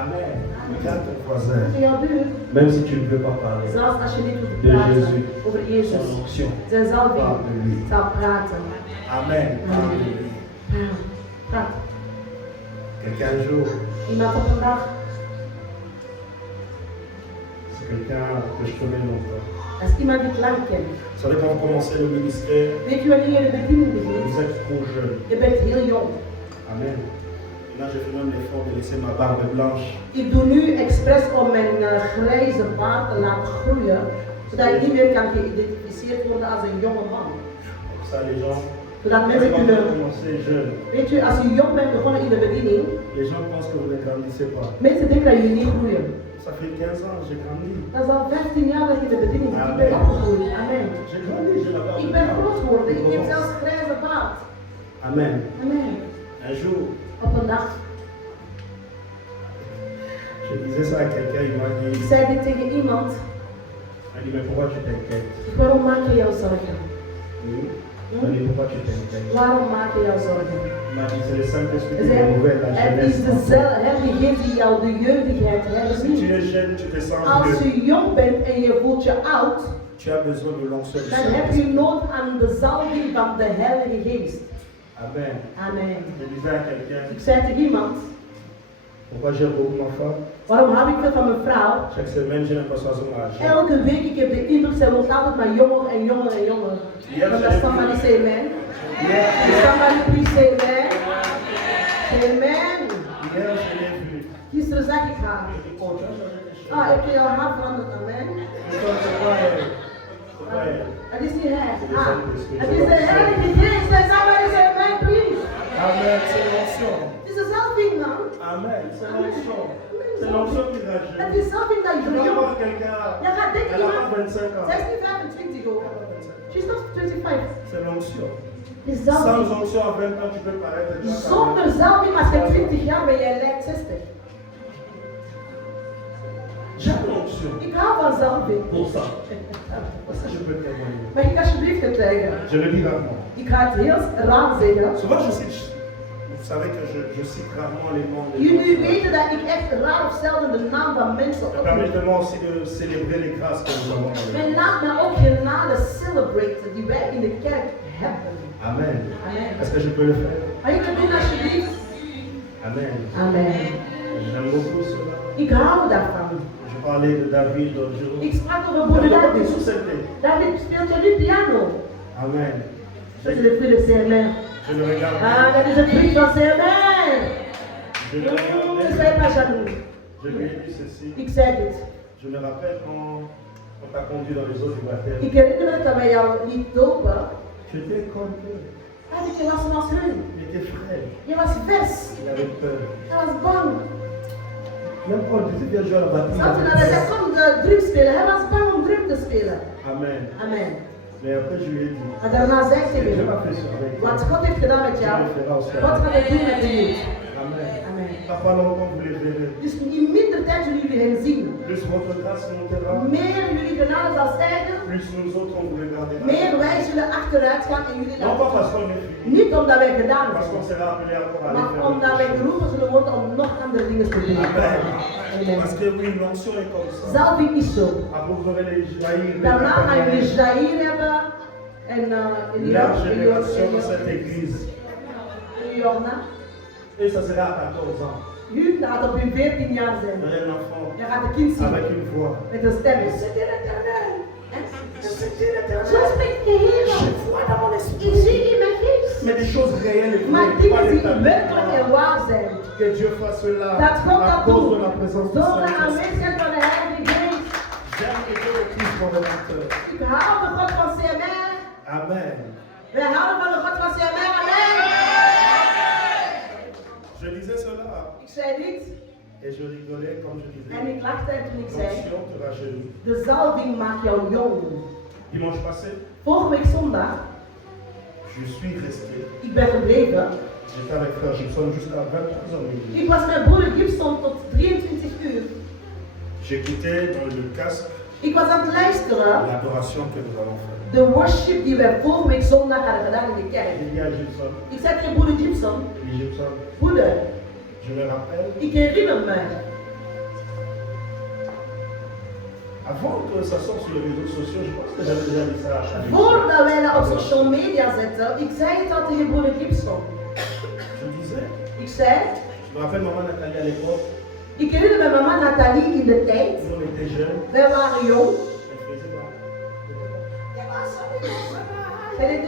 Amen. Regarde ton voisin. Zeg jouw buur, Même si tu ne veux pas parler, zelfs als je niet wilt De praten Jezus. over Jezus, son onction. zijn zalving Parle de lui. zal praten. Amen. Parle de lui. Praat. Quelqu'un un jour, Iemand op een dag, c'est quelqu'un que je connais longtemps. als iemand die het lang kent. Vous savez, quand vous commencez le ministère, Weet je wanneer je de bediening begint? vous êtes trop jeune. Je bent heel jong. Amen. Et là, j'ai fait même l'effort de laisser ma barbe blanche. Ik doe nu expres om mijn grijze baard te laten groeien, zodat ik niet meer kan geïdentificeerd worden als een jonge man. Comme ça, les gens, Zodat quand mensen vous kunnen, commencez jeune, weet je, als je jong bent begonnen in de bediening, les gens pensent que vous ne grandissez pas. mensen denken dat jullie niet groeien. Ça fait 15 ans, j'ai grandi. Dat is al 15 jaar dat ik in de bediening zit. Ik ben opgegroeid. Amen. J'ai grandi, j'ai la barbe Ik ben blanche. groot geworden. Ik heb zelfs grijze baard. Amen. Amen. Un jour, Op een dag, je disais ça à quelqu'un, il m'a ik dit, zei dit tegen iemand, il dit, mais pourquoi tu t'inquiètes? waarom maak je jou zorgen? Oui. dit, pourquoi tu t'inquiètes? Waarom maak je jou zorgen? Il m'a dit, c'est le Saint-Esprit qui Hij te renouvelle la zei, het is jeunesse. de Heilige Geest die jou de jeugdigheid Si tu herzien. es jeune, tu te sens Als vieux. je jong bent en je voelt je oud, Tu as besoin de l'onction du dan heb Saint-Esprit. je nood aan de zalving van de Heilige Geest. Amen. Amen. Je disais à quelqu'un, Ik zei tegen iemand, pourquoi j'ai beaucoup d'enfants? waarom hou ik veel van mijn vrouw? Chaque semaine, j'ai l'impression qu'elles sont âgées. Elke week, ik heb de indruk, zij wordt altijd maar jonger en jonger en jonger. Can somebody say amen? Can somebody please say amen? Say amen. Hier, je l'ai vu. Gisteren zag ik haar. Je dis, oh, tu as changé tes cheveux. Ah, heb je jouw haar veranderd? Amen. C'est quoi elle? C'est quoi elle? Het is niet hij. Ah, het is de Heilige Geest. Can somebody say amen, please? Amen, c'est l'onction. Het is de zalving, man. Amen, c'est l'onction. C'est l'onction qui Het rajeunit. is zalving dat je Tu vas jong. voir quelqu'un, Je gaat denken, elle n'a iemand, pas 25 ans. zij is niet 25 hoor. She's not 25. C'est l'onction. Het is Sans zalving. onction à 20 ans, tu peux paraître déjà Zonder zalving, als je 20 jaar bent, jij lijkt 60. J'aime l'onction. Ik hou van zalving. Pour ça. Parce que je peux témoigner. Mag ik alsjeblieft getuigen? Je le dis rarement. Ik ga het heel raar zeggen. Souvent, je cite, vous savez que je cite rarement les noms des Jullie gens. weten dat ik echt raar of zelden de naam van mensen opnoem. Permettez-moi aussi de célébrer les grâces que nous avons dans Men le laat me ook genade celebraten die wij in de kerk hebben. Amen. Amen. Est-ce que je peux le faire? Mag ik het doen alsjeblieft? Amen. Amen. J'aime beaucoup cela. Ik hou daarvan. Je parlais de David l'autre jour. Ik sprak over broeder David. Sous cette tête. David speelt je nu piano. Amen. Dat is de vriend van Sermen. Je le regarde. Ah, dat is het vriend van Sermen. Je le Ne regarde. sois pas jaloux. Je lui ai dit ceci. Ik zei dit. Je me rappelle quand on t'a conduit dans les eaux du baptême. Ik herinner me dat wij jou niet dopen. Tu étais comme eux. Dat je was als hun. Il était frêle. Je was vers. Il avait peur. Hij was bang. Même quand on disait viens jouer à la batterie. Snap je nou? Hij zei, kom de drum spelen. Hij was bang om drum te spelen. Amen. Amen. Mais après je lui ai dit, En daarna zei ik tegen Dieu hem, m'a fait ça avec toi. wat God heeft gedaan met Dieu jou, le fera aussi. wat gaat hij doen met de jeugd? Amen. Amen. Pas pas longtemps vous les verrez. Dus in minder tijd zullen jullie hem zien. Plus votre grâce montera, Meer jullie genade zal stijgen, plus nous autres on vous regardera. meer wij zullen achteruit gaan en jullie Non pas laten. parce qu'on est fini, Niet omdat wij gedaan parce qu'on hebben, sera appelé encore à aller maar faire omdat wij autre chose. geroepen zullen worden om nog andere dingen te doen. Amen. Amen. Parce que oui, l'onction est comme ça. Zalving is zo. Après vous aurez les jaillir, Daarna gaan jullie Jair hebben en la génération de cette église. Jorna. Et ça sera à 14 ans. U gaat op uw 14 jaar zijn. Vous aurez un enfant Je gaat een kind zien avec une voix. met een stem. Zo spreekt de Heer. Ik zie in mijn geest. Mais des choses réelles et Maar vraies, pas dingen des die werkelijk en tabous. waar zijn. Que Dieu fasse cela Dat God à dat cause de doet. la présence du Door de Saint-Esprit. aanwezigheid van de Heilige Geest. J'aime que Dieu est Christ mon rédempteur. Ik hou van God van CMR. Amen. Wij houden van de God van CMR. Amen. Je disais cela Ik zei niet. et je rigolais comme je disais. En ik lachte toen ik zei. L'onction te rajeunit. De zalving maakt jou jong. Dimanche passé, Vorige week zondag. je suis resté. Ik ben gebleven. J'étais avec frère Gibson jusqu'à 23h. Ik was met broeder Gibson tot 23 uur. J'écoutais dans le casque Ik was aan het luisteren. l'adoration que nous avons faite. De worship die we vorige week zondag hadden gedaan in de kerk. J'ai dit à Gibson, Ik zei tegen broeder Gibson, Gibson, broeder, je me rappelle, ik herinner me. avant que ça sorte sur les réseaux sociaux, je pense que j'avais déjà dit ça à chaque Voordat wij dat op social media zetten, ik zei het al tegen broeder Gibson. Je disais, Ik zei, je me rappelle maman Nathalie à l'époque, ik herinner me mama Nathalie in de tijd. nous on était jeunes, Wij waren jong. elle faisait quoi? Zij deed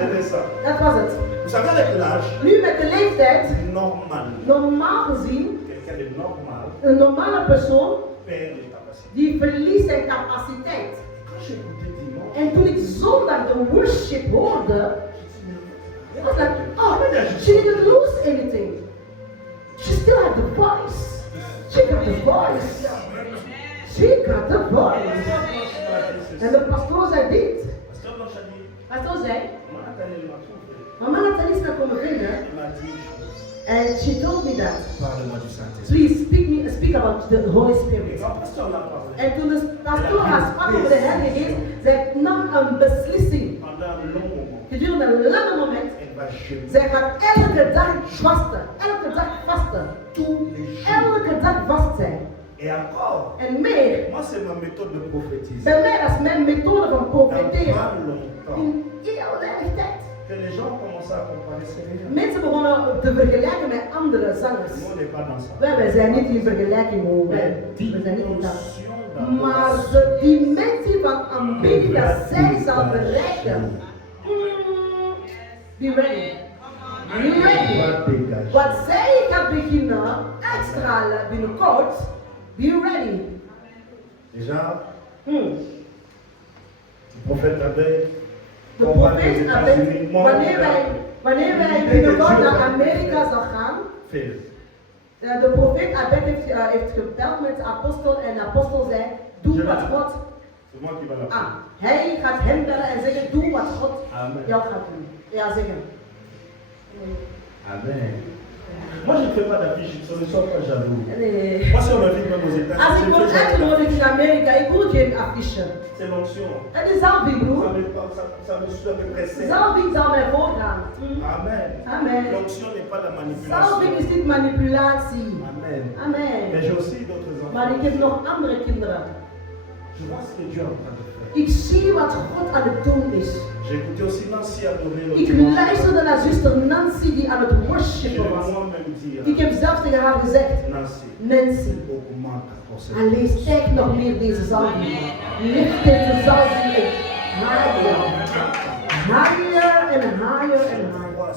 C'était ça. Dat was het. Vous savez, avec l'âge, Nu met de leeftijd, normal, normaal gezien, quelqu'un de normal een normale persoon perd les capacités. die verliest zijn capaciteit. Quand j'écoutais dimanche, En toen ik zondag de worship hoorde, I was like, oh, she didn't lose anything. She still had the voice. She got the voice. She got the voice. En de pastoor zei dit. Pasteur Blanche a dit, Pastoor zei, maman Nathalie elle m'a trouvé. mama Nathalie is naar komen vinden. Elle m'a dit, And she told me that. parle-moi du Saint-Esprit. Please speak about the Holy Et Spirit. quand pasteur l'a parlé, En toen de pastoor haar sprak over de Heilige Geest, zij nam een beslissing. pendant un long moment, Gedurende een lange moment. elle va jeûner Zij gaat elke dag vasten. Elke dag vasten. tous les jours. Elke dag vast zij. Et encore, En meer. moi c'est ma méthode de prophétiser. Bij mij, dat is mijn methode van Dans profeteren. pas longtemps, In heel weinig tijd. que les gens commencent à comparer Seigneur. Mensen begonnen te vergelijken met andere zangers. Nous on n'est pas dans ça. Wij zijn niet in vergelijking hoor. Mais We zijn niet in dat. dimension Maar d'adoration. de dimensie van aanbidding dat zij zal bereiken. Be ready. Be ready. Wat zij gaat beginnen uitstralen binnenkort. Be ready. Déjà, le prophète avait De profeet Abed, wanneer wij binnenkort naar Amerika zal gaan, de profeet Abed heeft gebeld met de apostel en de apostel zei, doe wat God. C'est moi qui va la Hij gaat hem bellen en zeggen, doe wat God jou gaat doen. Ja, zeggen. Amen. Moi, je ne fais pas d'affiche, ne sois pas jaloux. Nee. Moi, si on m'invite même aux États-Unis, Als ik word uitgenodigd in Amerika, ik wil geen affiche. c'est l'onction. Het is zalving, broer. Ça me presse. Zalving zal mij voorgaan. Amen. Amen. L'onction n'est pas la manipulation. Zalving is niet manipulatie. Amen. Amen. Mais j'ai aussi d'autres enfants. Maar ik heb nog andere kinderen. Je vois ce que Dieu est en train de faire. Ik zie wat God aan het doen is. J'ai écouté aussi Nancy adorer le Ik dimanche. luisterde naar zuster Nancy die aan het Je worshipen vais was. moi-même dire, Ik heb zelf tegen haar gezegd, Nancy, Nancy, augmente ta conséquence. alleen stijg nog meer deze zalving. Lift deze zalving op. Higher. Higher and higher and higher.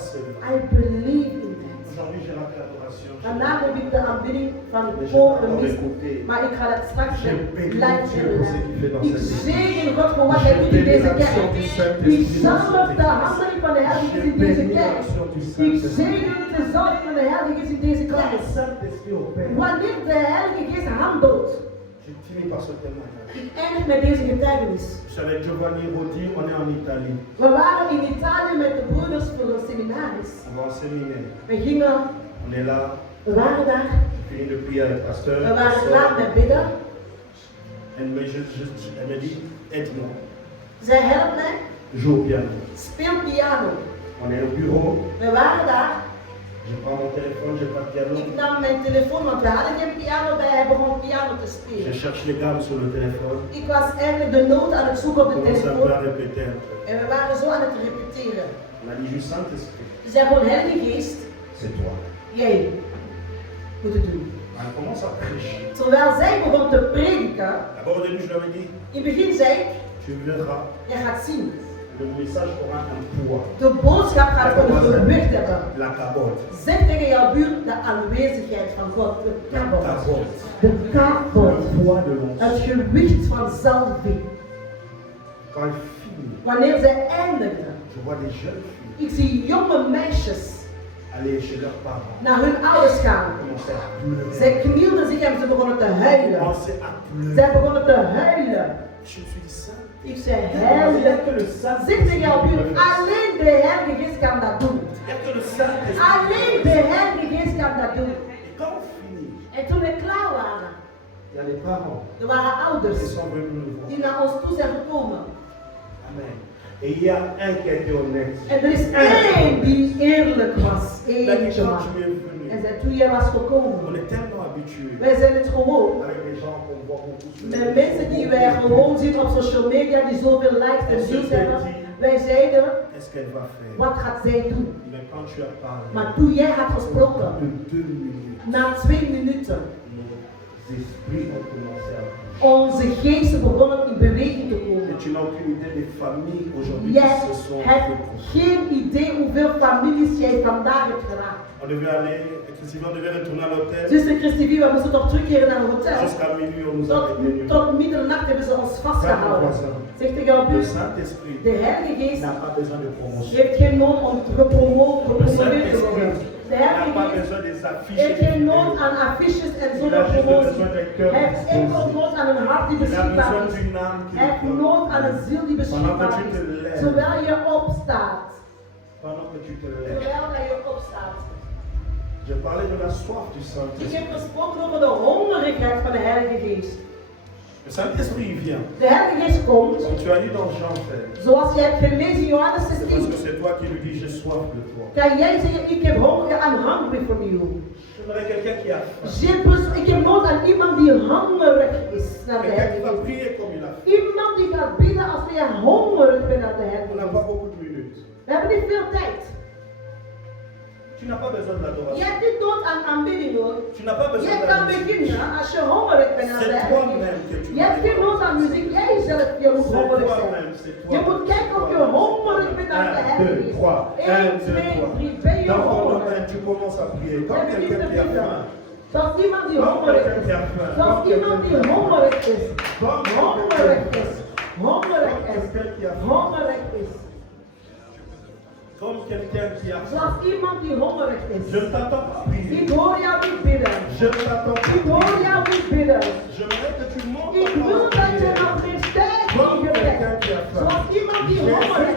I believe in that. Aujourd'hui, j'ai la adoration. Vandaag heb ik de aanbidding van het volk gemist. Maar ik ga dat straks live hebben. Ik zegen God voor wat hij doet in deze kerk. Ik zalf de handeling van de Heilige Geest in deze kerk. Ik zegen de zalving van de Heilige Geest in deze kerk. Wanneer de Heilige Geest handelt. Je finis par ce témoignage. Ik eindig met deze getuigenis. Je suis avec Giovanni Rodi, on est en Italie. We waren in Italië met de broeders voor een seminaris. On va en séminaire. We gingen, On est là, we waren daar. on finit de prier avec le pasteur. We waren klaar met bidden. Elle me dit, aide-moi. Zij helpt mij. Joue au piano. Speel piano. On est au bureau. We waren daar. Je prends mon téléphone, je pas de piano. Ik nam mijn telefoon, want we hadden geen piano bij. Hij begon piano te Je spelen. cherche les gammes sur le téléphone. Ik was eigenlijk de noot aan het zoeken op On de commence un peu à telefoon. répéter un peu. En we waren zo aan het repeteren. On a dit juste Saint-Esprit, Ze zei gewoon, Heilige Geest, c'est toi. jij moet het doen. On commence à prêcher. Terwijl zij begon te prediken, D'abord au début je lui avais dit, in het begin zei ik, tu verras, jij gaat zien. le message aura un poids. De boodschap gaat een gewicht hebben. La cabote. Zeg tegen jouw buurt de aanwezigheid van God. De La kabot. cabote. De kabot. Le poids de l'onction. Het gewicht van zalving. Quand elle finit, Wanneer zij eindigde, je vois des jeunes filles ik zie jonge meisjes aller chez leurs parents. naar hun ouders gaan. Commencer à pleurer. Zij knielden zich en ze begonnen te huilen. Commencer à pleurer. Zij begonnen te huilen. Je me suis dit ça. Ik zei, huilen. Zeg tegen jouw buurt, alleen de Heilige Geest kan dat doen. Il n'y a que le Saint-Esprit. Alleen de Heilige Geest kan dat doen. Et quand on finit, En toen we klaar waren, il y a les parents er waren qui ouders sont venus nous voir. die naar ons toe zijn gekomen. Amen. Et il y a un qui a été honnête. En er is één die eerlijk was. Il a dit Eentje quand man. tu es venu, En zei, toen jij was on gekomen. est tellement habitués Wij zijn het gewoon. avec les gens qu'on voit beaucoup sur Met mensen die wij gewoon zien op social media, die zoveel likes en views hebben. Wij zeiden, Qu'est-ce qu'elle va faire? wat gaat zij doen? Mais quand tu as parlé, Maar toen jij had gesproken, de 2 minutes, na 2 minuten, nos esprits ont commencé à bouger. onze geesten begonnen in beweging te Et komen. tu n'as aucune idée des familles aujourd'hui Jij qui se sont hebt regroupées. geen idee hoeveel families jij vandaag hebt geraakt. On devait aller, exclusivement, on devait retourner à l'hôtel. Zuster Christivie, we moesten toch terugkeren naar het hotel. Jusqu'à minuit, on nous a retenu. Tot middernacht hebben ze ons vastgehouden. Zeg tegen jouw Le buurt, Saint-Esprit de Heilige Geest n'a pas besoin de promotion. heeft geen nood om gepromoveerd te worden. De Il n'a Heilige pas Geest besoin des affiches. heeft geen nood aan affiches en Il zonder a juste promotie. besoin d'un cœur Hij heeft enkel disposé. nood aan een hart die Il a beschikbaar besoin is. d'une âme qui Hij heeft le nood aan porte. een ziel die beschikbaar is. Terwijl je opstaat. Pendant que tu te lèves, Terwijl je opstaat. Je parlais de la soif du Ik Saint-Esprit. heb gesproken over de hongerigheid van de Heilige Geest. Le Saint-Esprit il vient. De Heilige Geest komt, Comme tu as lu dans Jean 16. zoals je hebt gelezen in Johannes C'est parce 16. que c'est toi qui lui dis j'ai soif de toi. Kan jij zeggen, ik heb honger, I'm hungry for you. J'aimerais quelqu'un qui a faim. Ik heb nood aan iemand die hongerig is naar de Quelqu'un qui Heilige va Geest. prier comme il a fait. Iemand die gaat bidden als je hongerig bent naar de On Heilige n'a pas Geest. beaucoup de minutes. We hebben niet veel tijd. Tu n'as pas besoin de Je l'adoration. hebt niet nood aan aanbidding hoor. Tu n'as pas besoin Je de kan la musique. beginnen als je hongerig bent naar de C'est Heilige toi-même que Geest. tu Je hebt geen nood aan muziek. Jij zelf, je moet C'est hongerig toi-même, zijn. c'est toi. Je moet kijken of je hongerig bent naar de 1, Heilige 2, Geest. 3. 1, 1, 2, 2, 3. 3. Ben je Dans ton hongerig? domaine, tu commences à prier. Comme Heb je niet quelqu'un te qui a bidden? faim. Zoals iemand die Comme hongerig quelqu'un qui a is. faim. Zoals Comme iemand die quelqu'un qui a faim. hongerig is. Comme Hongerig is. Hongerig Comme is. quelqu'un qui a faim. Hongerig is. Comme quelqu'un qui a faim. Zoals iemand die hongerig is. Je ne t'attends pas prier. Ik hoor jou niet bidden. Je ne t'attends pas Ik hoor prier. jou niet bidden. J'aimerais que tu montes Ik wil encore dat je prier. nog meer stijgt in Comme gebed. quelqu'un qui a faim. Zoals iemand die Jésus hongerig